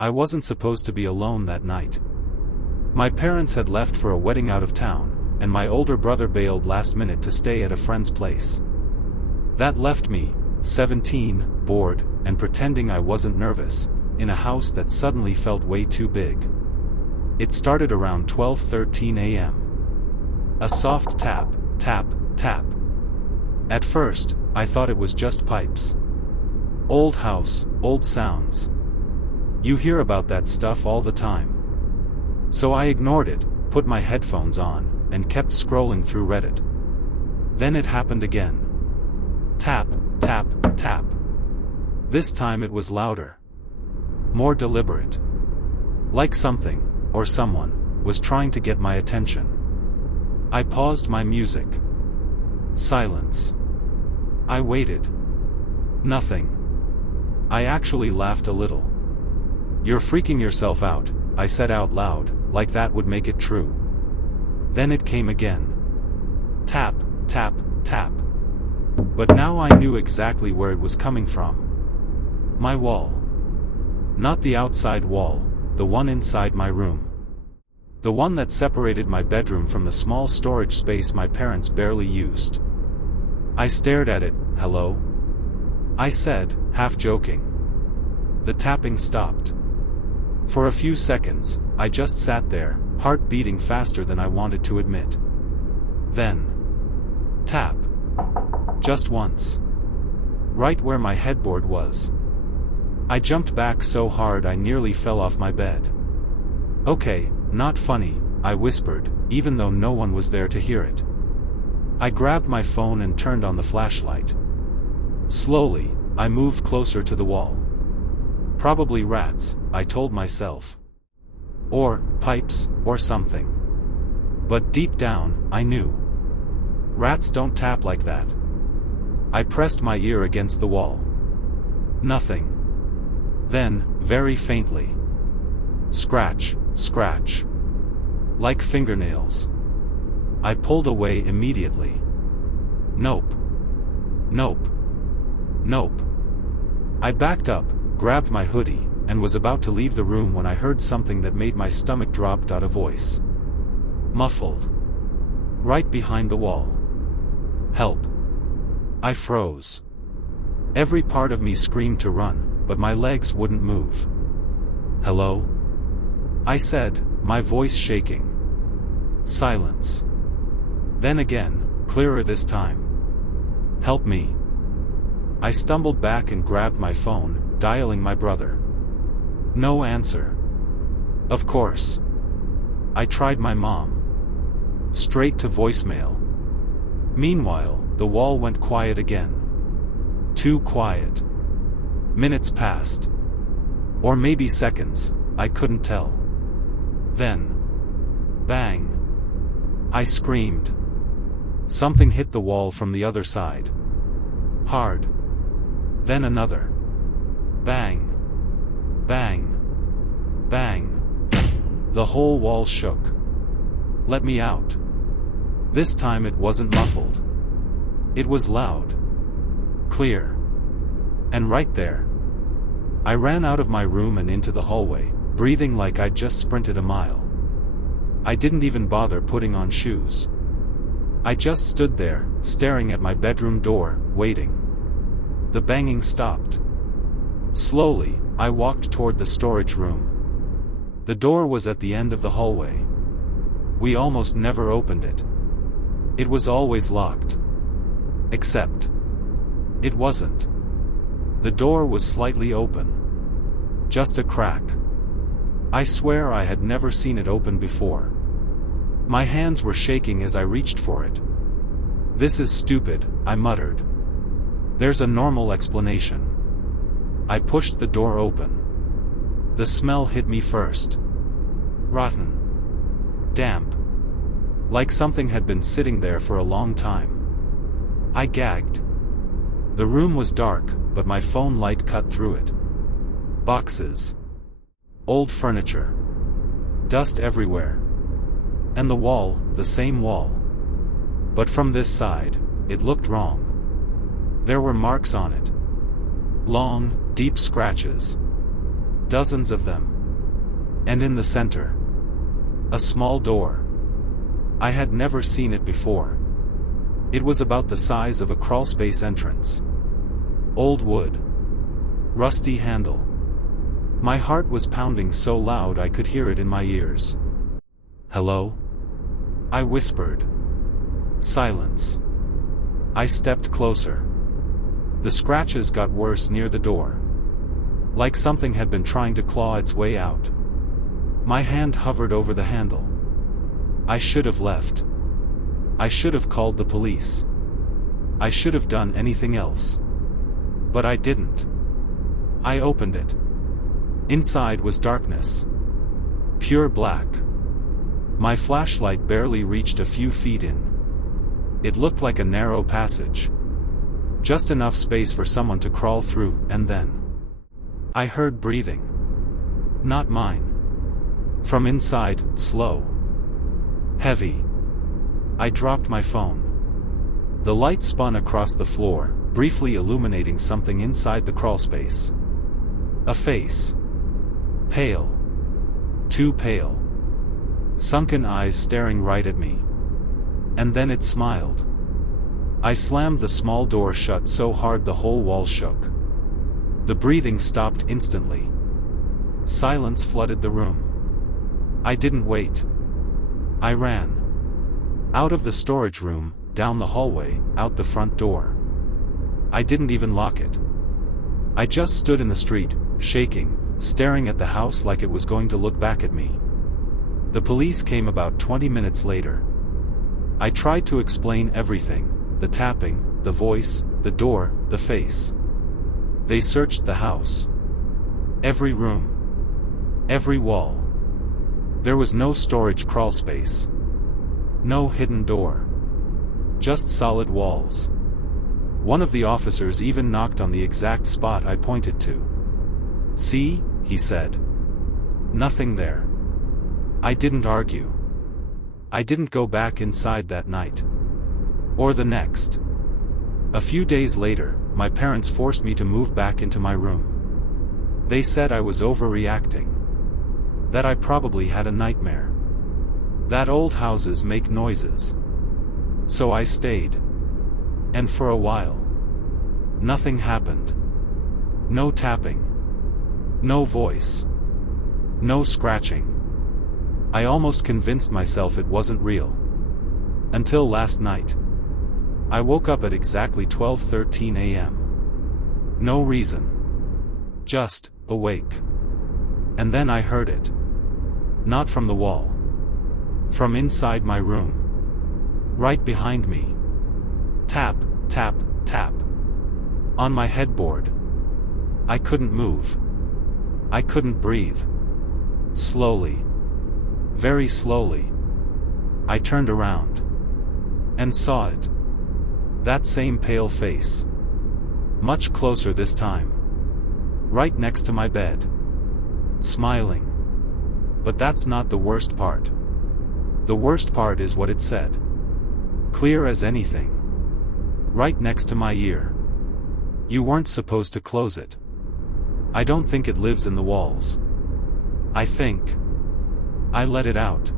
I wasn't supposed to be alone that night. My parents had left for a wedding out of town, and my older brother bailed last minute to stay at a friend's place. That left me, 17, bored, and pretending I wasn't nervous, in a house that suddenly felt way too big. It started around 12:13 a.m. A soft tap, tap, tap. At first, I thought it was just pipes. Old house, old sounds. You hear about that stuff all the time. So I ignored it, put my headphones on, and kept scrolling through Reddit. Then it happened again. Tap, tap, tap. This time it was louder. More deliberate. Like something, or someone, was trying to get my attention. I paused my music. Silence. I waited. Nothing. I actually laughed a little. "You're freaking yourself out," I said out loud, like that would make it true. Then it came again. Tap, tap, tap. But now I knew exactly where it was coming from. My wall. Not the outside wall, the one inside my room. The one that separated my bedroom from the small storage space my parents barely used. I stared at it. "Hello?" I said, half joking. The tapping stopped. For a few seconds, I just sat there, heart beating faster than I wanted to admit. Then, tap. Just once. Right where my headboard was. I jumped back so hard I nearly fell off my bed. "Okay, not funny," I whispered, even though no one was there to hear it. I grabbed my phone and turned on the flashlight. Slowly, I moved closer to the wall. Probably rats, I told myself. Or pipes, or something. But deep down, I knew. Rats don't tap like that. I pressed my ear against the wall. Nothing. Then, very faintly. Scratch, scratch. Like fingernails. I pulled away immediately. Nope. Nope. Nope. I backed up, grabbed my hoodie, and was about to leave the room when I heard something that made my stomach drop. A voice. Muffled. Right behind the wall. "Help." I froze. Every part of me screamed to run, but my legs wouldn't move. "Hello?" I said, my voice shaking. Silence. Then again, clearer this time. "Help me." I stumbled back and grabbed my phone, dialing my brother. No answer. Of course. I tried my mom. Straight to voicemail. Meanwhile, the wall went quiet again. Too quiet. Minutes passed. Or maybe seconds, I couldn't tell. Then. Bang. I screamed. Something hit the wall from the other side. Hard. Then another. Bang. Bang. Bang. The whole wall shook. Let me out. This time it wasn't muffled. It was loud. Clear. And right there. I ran out of my room and into the hallway, breathing like I'd just sprinted a mile. I didn't even bother putting on shoes. I just stood there, staring at my bedroom door, waiting. The banging stopped. Slowly, I walked toward the storage room. The door was at the end of the hallway. We almost never opened it. It was always locked. Except. It wasn't. The door was slightly open. Just a crack. I swear I had never seen it open before. My hands were shaking as I reached for it. "This is stupid," I muttered. "There's a normal explanation." I pushed the door open. The smell hit me first. Rotten. Damp. Like something had been sitting there for a long time. I gagged. The room was dark, but my phone light cut through it. Boxes. Old furniture. Dust everywhere. And the wall, the same wall. But from this side, it looked wrong. There were marks on it. Long, deep scratches. Dozens of them. And in the center, a small door. I had never seen it before. It was about the size of a crawlspace entrance. Old wood. Rusty handle. My heart was pounding so loud I could hear it in my ears. "Hello?" I whispered. Silence. I stepped closer. The scratches got worse near the door. Like something had been trying to claw its way out. My hand hovered over the handle. I should have left. I should have called the police. I should have done anything else. But I didn't. I opened it. Inside was darkness. Pure black. My flashlight barely reached a few feet in. It looked like a narrow passage. Just enough space for someone to crawl through, and then I heard breathing. Not mine. From inside, slow. Heavy. I dropped my phone. The light spun across the floor, briefly illuminating something inside the crawlspace. A face. Pale. Too pale. Sunken eyes staring right at me. And then it smiled. I slammed the small door shut so hard the whole wall shook. The breathing stopped instantly. Silence flooded the room. I didn't wait. I ran. Out of the storage room, down the hallway, out the front door. I didn't even lock it. I just stood in the street, shaking, staring at the house like it was going to look back at me. The police came about 20 minutes later. I tried to explain everything, the tapping, the voice, the door, the face. They searched the house. Every room. Every wall. There was no storage crawlspace. No hidden door. Just solid walls. One of the officers even knocked on the exact spot I pointed to. "See," he said. "Nothing there." I didn't argue. I didn't go back inside that night. Or the next. A few days later, my parents forced me to move back into my room. They said I was overreacting. That I probably had a nightmare. That old houses make noises. So I stayed. And for a while. Nothing happened. No tapping. No voice. No scratching. I almost convinced myself it wasn't real. Until last night. I woke up at exactly 12:13 a.m. No reason. Just, awake. And then I heard it. Not from the wall. From inside my room. Right behind me. Tap, tap, tap. On my headboard. I couldn't move. I couldn't breathe. Slowly. Very slowly. I turned around. And saw it. That same pale face. Much closer this time. Right next to my bed. Smiling. But that's not the worst part. The worst part is what it said. Clear as anything. Right next to my ear. "You weren't supposed to close it. I don't think it lives in the walls. I think I let it out."